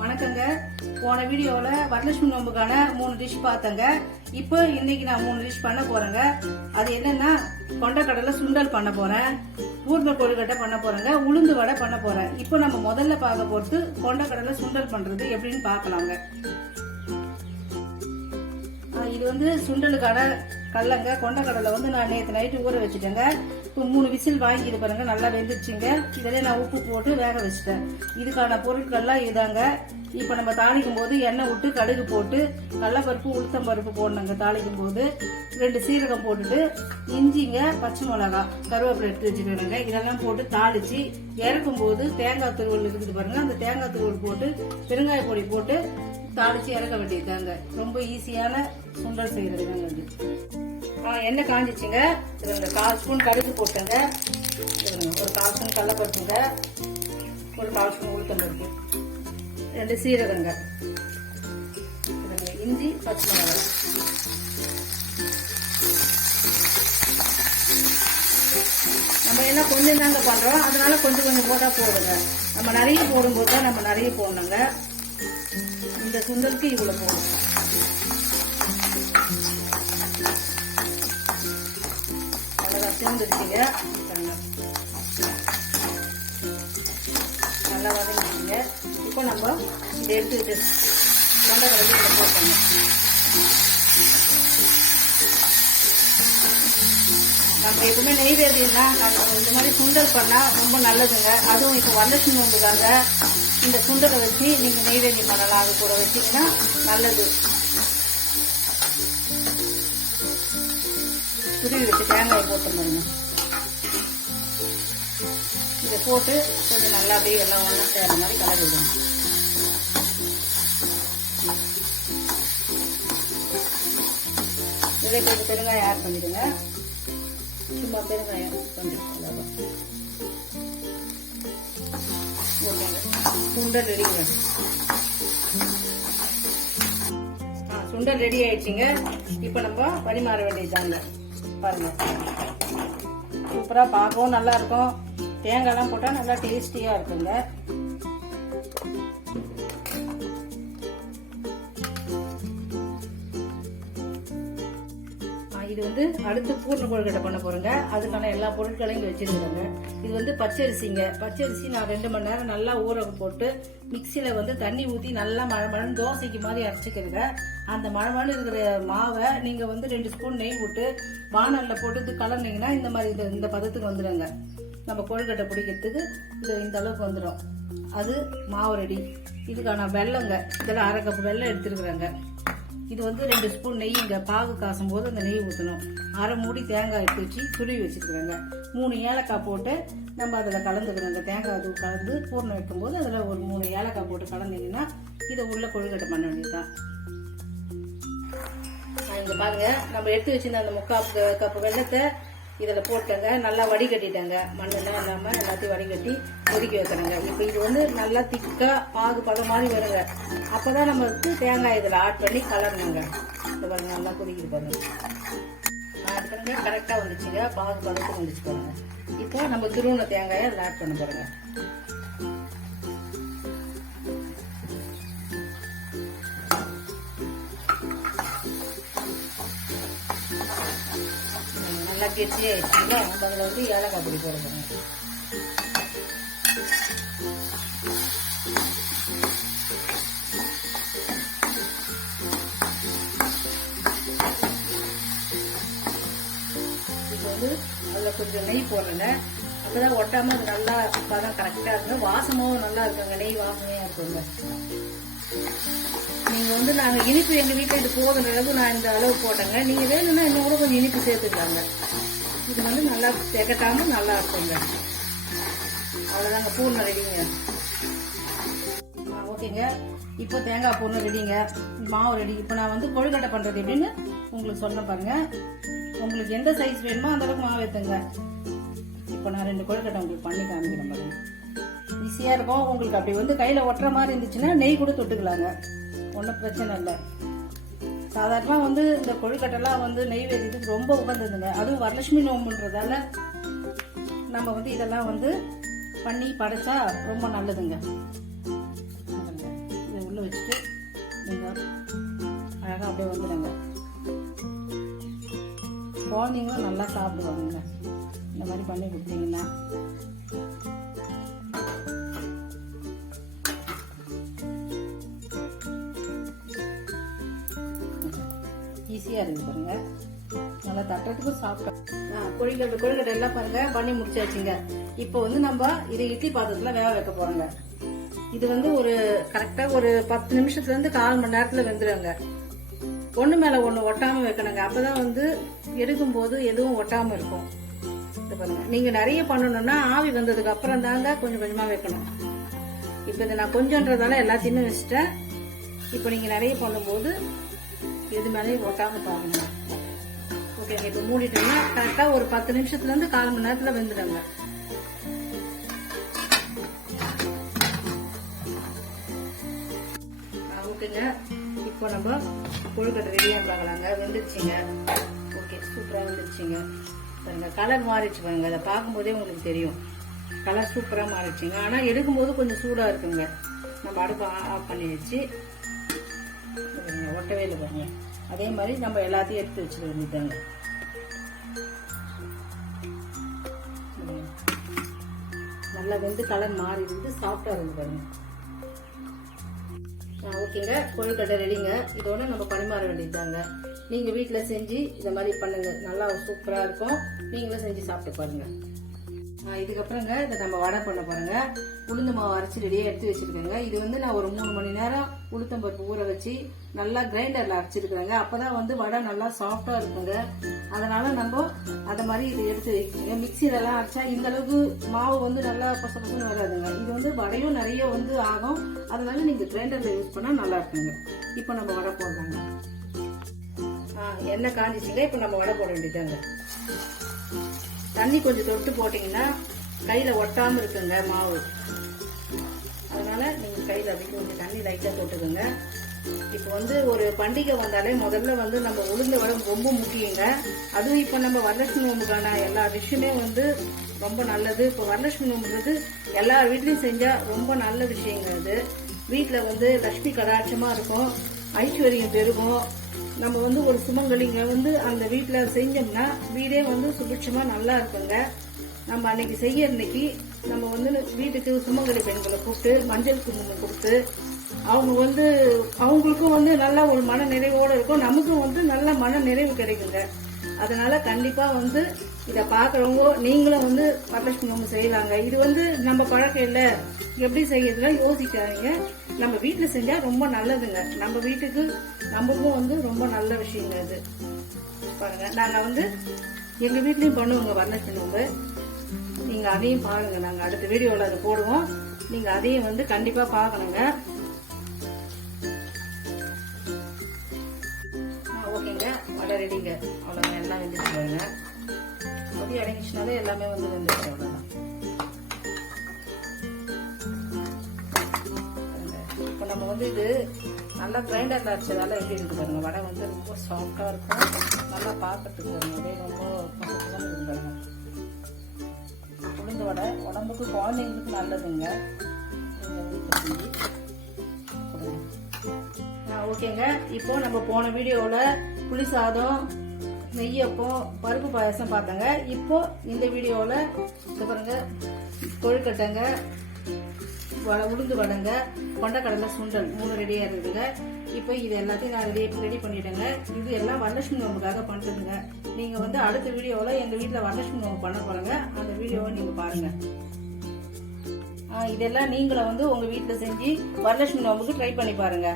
வணக்கங்க. போன வீடியோல வரலட்சுமி நோம்புக்கான 3 டிஷ் பார்த்தங்க. இப்போ இன்னைக்கு நான் 3 டிஷ் பண்ண போறேங்க. அது என்னன்னா கொண்டக்கடலை சுண்டல் பண்ண போறேன், பூர்ண கொழுக்கட்டை பண்ண போறேங்க, உளுந்து வடை பண்ண போறேன். இப்போ நம்ம முதல்ல பார்க்க போறது கொண்டக்கடலை சுண்டல் பண்றது எப்படின்னு பார்க்கலாங்க. இது வந்து சுண்டலுக்கான கடலைங்க. கொண்டக்கடலை வந்து நான் நேற்று நைட்டு ஊற வச்சுட்டேங்க. இப்போ 3 விசில் வாங்கிட்டு பாருங்க, நல்லா வெந்துருச்சுங்க. இதில் நான் உப்பு போட்டு வேக வச்சுட்டேன். இதுக்கான பொருட்கள்லாம் இதாங்க. இப்போ நம்ம தாளிக்கும் போது எண்ணெய் விட்டு கடுகு போட்டு கடலைப்பருப்பு உளுத்தம் பருப்பு போடணுங்க. தாளிக்கும் போது 2 சீரகம் போட்டுட்டு இஞ்சிங்க, பச்சை மிளகா, கருவேப்பிலை எடுத்து வச்சுக்கிறேங்க. இதெல்லாம் போட்டு தாளிச்சு இறக்கும் போது தேங்காய் துருவல் இருக்குது பாருங்க, அந்த தேங்காய் துருவல் போட்டு பெருங்காய பொடி போட்டு தாளிச்சு இறக்க வேண்டியதுதாங்க. ரொம்ப ஈஸியான சுண்டல் செய்யறதுதாங்க அது. எண்ணெய் காஞ்சிச்சுங்க. இதுல 1/4 ஸ்பூன் கடுகு போட்டுங்க. ஒரு 1/4 ஸ்பூன் கடலைப்பருப்புங்க, ஒரு 1/4 ஸ்பூன் உளுத்தம் பருப்பு, 2 சீரகங்க, இஞ்சி, பச்சை மிளகாய். நம்ம என்ன கொஞ்சம் தாங்க பண்றோம், அதனால கொஞ்சம் கொஞ்சம் போட்டா போடுங்க. நம்ம நிறைய போடும்போது தான் நம்ம நிறைய போடணுங்க. இந்த சுண்டலுக்கு இவ்வளவு போடும். சேர்ந்துருச்சுங்க. நல்லா வதங்கிச்சுங்க. இப்போ நம்ம இதை எடுத்துக்கிட்டு கொண்டக்கடலை இதில் போட்டோங்க. நம்ம எப்பவுமே நெய்வேதியம்னா இந்த மாதிரி சுண்டல் பண்ணா ரொம்ப நல்லதுங்க. அதுவும் இப்போ வரலட்சுமி நோம்புக்காக இந்த சுண்டலை வச்சு நீங்க நெய்வேதியம் பண்ணலாம். அது கூட வச்சீங்கன்னா நல்லது. துருவி வச்சு தேங்காய் போட்டு பாருங்க. இதை போட்டு கொஞ்சம் நல்லா அப்படியே எல்லாம் ஒன்றா சேர்ற மாதிரி கலரி விடுங்க. இதை கொஞ்சம் பெருங்காயம் ஆட் பண்ணிடுங்க. சும்மா பெருங்காயம் பண்ணிடுங்க. சுண்டல் ரெடிங்க. சுண்டல் ரெடி ஆயிடுச்சுங்க. இப்ப நம்ம பரிமாற வேண்டியதுதாங்க. பாருங்க, சூப்பரா பார்க்கவும் நல்லா இருக்கும். தேங்காய்லாம் போட்டா நல்லா டேஸ்டியா இருக்குங்க. இது வந்து அடுத்து பூர்ண கொழுக்கட்டை பண்ண போறேங்க. அதுக்கான எல்லா பொருட்களையும் இங்க வச்சிருக்கேங்க. இது வந்து பச்சரிசிங்க. பச்சரிசி நான் 2 மணி நேரம் நல்லா ஊற போட்டு மிக்சியில வந்து தண்ணி ஊத்தி நல்லா மழமழன்னு தோசைக்கு மாதிரி அரைச்சிக்கிறேங்க. அந்த மழமழன்னு இருக்கிற மாவை நீங்க வந்து 2 ஸ்பூன் நெய் விட்டு வானல்ல போட்டு கலர்னீங்கன்னா இந்த மாதிரி இந்த பதத்துக்கு வந்துடுங்க. நம்ம கொழுக்கட்டை பிடிக்கிறதுக்கு இது இந்த அளவுக்கு வந்துடும். அது மாவு ரெடி. இதுக்கான வெல்லங்க. இதெல்லாம் 1/2 கப் வெல்லம் எடுத்துருக்குறேங்க. இது வந்து 2 ஸ்பூன் நெய்ங்க. பாகு காசும் போது அந்த நெய் ஊற்றணும். 1/2 மூடி தேங்காய் எடுத்து வச்சு துருவி வச்சுருக்குறேங்க. 3 ஏலக்காய் போட்டு நம்ம அதில் கலந்துக்கிறோங்க. தேங்காய் தூள் கலந்து பூர்ணம் வைக்கும்போது அதில் ஒரு 3 ஏலக்காய் போட்டு கலந்தீங்கன்னா இதை உள்ள கொழுக்கட்டை பண்ண வேண்டியதுதான். இங்க பாருங்க, நம்ம எடுத்து வச்சிருந்த அந்த 3/4 கப் வெல்லத்தை இதில் போட்டங்க. நல்லா வடிகட்டிட்டேங்க. மண்ணெல்லாம் இல்லாமல் எல்லாத்தையும் வடிகட்டி கொதிக்க வைக்கிறேங்க. இப்போ இது வந்து நல்லா திக்கா பாகு பதம் மாதிரி வருங்க. அப்போதான் நம்ம வந்து தேங்காய் இதில் ஆட் பண்ணி கலரணுங்க. இந்த பாருங்க, நல்லா கொதிக்கிட்டு பாருங்க. ஆட் பண்ணுங்க. கரெக்டாக வந்துச்சுங்க. பாகு பதத்துக்கு வந்துச்சு பாருங்க. இப்போ நம்ம துருவின தேங்காயை அதில் ஆட் பண்ண பாருங்க. நல்லா கெட்டியாக ஆயிடுச்சுங்க. நம்ம அதில் வந்து ஏலக்காய் பொடி போட போறோம். இப்போ வந்து அதில் கொஞ்சம் நெய் போடுறேங்க. அப்போதான் ஒட்டாம அது நல்லா பதம் கரெக்டாக இருக்கும். வாசமாவும் நல்லா இருக்குங்க. நெய் வாசனையாக இருக்குங்க. நீங்க வந்து நாங்கள் இனிப்பு எங்கள் வீட்டில் இது போதும் அளவுக்கு நான் இந்த அளவு போட்டேங்க. நீங்கள் வேணும்னா இன்னும் கூட கொஞ்சம் இனிப்பு சேர்த்துக்கலாங்க. இது வந்து நல்லா திகட்டாம நல்லா இருக்குங்க. அவ்வளோதாங்க, பூர்ணம் ரெடிங்க. ஓகேங்க, இப்போ தேங்காய் பூர்ணம் ரெடிங்க. மாவு ரெடி. இப்போ நான் வந்து கொழுக்கட்டை பண்ணுறது எப்படின்னு உங்களுக்கு சொல்ல பாருங்க. உங்களுக்கு எந்த சைஸ் வேணுமோ அந்த அளவுக்கு மாவு ஏற்றுங்க. இப்போ நான் 2 கொழுக்கட்டை உங்களுக்கு பண்ணி காமிக்கிறேன் பாருங்க. ஈஸியாக இருக்கும். உங்களுக்கு அப்படி வந்து கையில் ஒட்டுற மாதிரி இருந்துச்சுன்னா நெய் கூட தொட்டுக்கலாங்க. ஒன்றும் பிரச்சனை இல்லை. சாதாரணமாக வந்து இந்த கொழுக்கட்டைலாம் வந்து நெய்வேதியத்துக்கு ரொம்ப உகந்ததுங்க. அதுவும் வரலட்சுமி நோம்புன்றதால நம்ம வந்து இதெல்லாம் வந்து பண்ணி படைச்சா ரொம்ப நல்லதுங்க. திறந்து வச்சுட்டு நீங்கள் அழகாக அப்படியே வந்துடுங்க. குழந்தைங்களும் நல்லா சாப்பிடுவாங்க இந்த மாதிரி பண்ணி கொடுத்தீங்கன்னா. ஈஸியாக இருக்குது பாருங்க, நல்லா தட்டுறதுக்கும் சாப்பிட்டோம். கொழுக்கட்டை எல்லாம் பாருங்க பண்ணி முடிச்சாச்சுங்க. இப்போ வந்து நம்ம இதை இட்லி பாத்திரத்துல வேக வைக்க போறோங்க. இது வந்து ஒரு கரெக்டா ஒரு 10 நிமிஷத்துல இருந்து 1/4 மணி நேரத்துல வெந்துருங்க. ஒண்ணு மேல ஒண்ணு ஒட்டாம வைக்கணுங்க. அப்பதான் வந்து எடுக்கும் போது எதுவும் ஒட்டாம இருக்கும். இது பாருங்க, நீங்க நிறைய பண்ணணும்னா ஆவி வந்ததுக்கு அப்புறம் தாங்க கொஞ்சம் கொஞ்சமா வைக்கணும். இப்ப இதை நான் கொஞ்சம்ன்றதால எல்லாத்தையுமே வச்சுட்டேன். இப்ப நீங்க நிறைய பண்ணும்போது எது மேலேயும் ஒட்டாம பாருங்க. ஓகேங்க, இப்ப மூடிட்டோம்னா கரெக்டா ஒரு 10 நிமிஷத்துல இருந்து 1/4 மணி நேரத்துல வெந்துடுங்க. ஓகேங்க, இப்போ நம்ம கொழுக்கட்டை ரெடியா பார்க்கலாங்க. வெந்துருச்சுங்க. ஓகே, சூப்பரா வெந்துருச்சுங்க. பாருங்க, கலர் மாறிச்சு பாருங்க. அதை பார்க்கும்போதே உங்களுக்கு தெரியும் கலர் சூப்பரா மாறிச்சுங்க. ஆனா எடுக்கும்போது கொஞ்சம் சூடா இருக்குங்க. நம்ம அடுப்பு ஆஃப் பண்ணி வச்சு ஒட்டவே இல்லை பாருங்க. அதே மாதிரி நம்ம எல்லாத்தையும் எடுத்து வச்சுக்க வேண்டியதாங்க. நல்லா வெந்து கலர் மாறி இருந்து சாஃப்டா இருந்து பாருங்க. ஓகேங்க, கொழுக்கட்டை ரெடிங்க. இதோட நம்ம பரிமாற வேண்டியதாங்க. நீங்க வீட்டுல செஞ்சு இத மாதிரி பண்ணுங்க, நல்லா சூப்பரா இருக்கும். நீங்களும் செஞ்சு சாப்பிட்டு பாருங்க. இதுக்கப்புறங்க இதை நம்ம வடை பண்ண போறோங்க. உளுந்து மாவு அரைச்சி ரெடியா எடுத்து வச்சிருக்கேங்க. இது வந்து நான் ஒரு 3 மணி நேரம் உளுத்தம்பருப்பு ஊற வச்சு நல்லா கிரைண்டர்ல அரைச்சிருக்கிறேங்க. அப்பதான் வந்து வடை நல்லா சாஃப்டா இருக்குங்க. அதனால நம்ம அதை மாதிரி இதை எடுத்து வச்சுங்க. மிக்சியில எல்லாம் அரைச்சா இந்த அளவுக்கு மாவு வந்து நல்லா பசப்புன்னு வராதுங்க. இது வந்து வடையும் நிறைய வந்து ஆகும். அதனால நீங்க கிரைண்டர்ல யூஸ் பண்ணா நல்லா இருக்குங்க. இப்ப நம்ம வடை போடுறாங்க. எண்ணெய் காஞ்சிச்சுங்க. இப்ப நம்ம வடை போட வேண்டியதாங்க. தண்ணி கொஞ்சம் தொட்டு போட்டீங்கன்னா கையில ஒட்டாம இருக்குங்க மாவு. அதனால நீங்க கையில அப்படி கொஞ்சம் தண்ணி லைட்டா தொட்டுக்குங்க. இப்ப வந்து ஒரு பண்டிகை வந்தாலே முதல்ல வந்து நம்ம உளுந்த வடை ரொம்ப முக்கியங்க. அதுவும் இப்ப நம்ம வரலட்சுமி நோம்புக்கான எல்லா டிஷ்ஷுமே வந்து ரொம்ப நல்லது. இப்ப வரலட்சுமி நோம்புன்றது எல்லா வீட்லயும் செஞ்சா ரொம்ப நல்ல விஷயங்க. அது வீட்டுல வந்து லட்சுமி கடாட்சமா இருக்கும், ஐஸ்வர்யம் பெருகும். நம்ம வந்து ஒரு சுமங்கலிங்க வந்து அந்த வீட்டுல செஞ்சோம்னா வீடே வந்து சுபிட்சமா நல்லா இருக்குங்க. நம்ம அன்னைக்கு செய்ய அன்னைக்கு நம்ம வந்து வீட்டுக்கு சுமங்கலி பெண்களை கூப்பிட்டு மஞ்சள் குங்குமம் கொடுத்து அவங்க வந்து அவங்களுக்கும் வந்து நல்ல ஒரு மன நிறைவோட இருக்கும், நமக்கும் வந்து நல்ல மன நிறைவு கிடைக்குங்க. அதனால கண்டிப்பா வந்து இத பாக்குறவங்க நீங்களும் வந்து வரலட்சுமி நோம்பு செய்யலாங்க. இது வந்து நம்ம பழக்கம் இல்ல, எப்படி செய்யறதுல யோசிக்காதீங்க. நம்ம வீட்டுல செஞ்சா ரொம்ப நல்லதுங்க. நம்ம வீட்டுக்கு நமக்கும் வந்து ரொம்ப நல்ல விஷயங்க இது. பாருங்க, நாங்க வந்து எங்க வீட்லயும் பண்ணுவோங்க வரலட்சுமி நோம்பு. நீங்க அதையும் பாருங்க. நாங்க அடுத்த வீடியோல அதை போடுவோம். நீங்க அதையும் வந்து கண்டிப்பா பாக்கணுங்க. ஓகேங்க, வடை ரெடிங்க. அவ்வளவுதான், எல்லாம் வெந்துச்சுங்க. கொதி அடங்கிச்சுனாலே எல்லாமே வந்து வெந்துச்சு. அவ்வளவுதான். இப்ப நம்ம வந்து இது நல்லா கிரைண்டர்ல அரைச்சதால எப்படி இருக்கு பாருங்க. வடை வந்து ரொம்ப சாஃப்டா இருக்கும், நல்லா பார்க்கறதுக்கு அதே ரொம்ப பசங்க இருந்தாங்க. உளுந்து வடை உடம்புக்கு குழந்தைங்களுக்கு நல்லதுங்க. ஓகேங்க, இப்போ நம்ம போன வீடியோல புளி சாதம், நெய்யப்பம், பருப்பு பாயசம் பார்த்தங்க. இப்போ இந்த வீடியோல பாருங்க கொழுக்கட்டைங்க, உளுந்து வடைங்க, கொண்டக்கடலை சுண்டல் 3 ரெடியா இருக்குதுங்க. இப்போ இது எல்லாத்தையும் நான் ரெடி பண்ணிட்டேங்க. இது எல்லாம் வரலட்சுமி நோம்புக்காக பண்றதுங்க. நீங்க வந்து அடுத்த வீடியோல எங்க வீட்டுல வரலட்சுமி நோம்பு பண்ண போறங்க. அந்த வீடியோவை நீங்க பாருங்க. இதெல்லாம் நீங்களும் வந்து உங்க வீட்டுல செஞ்சு வரலட்சுமி நோம்புக்கு ட்ரை பண்ணி பாருங்க.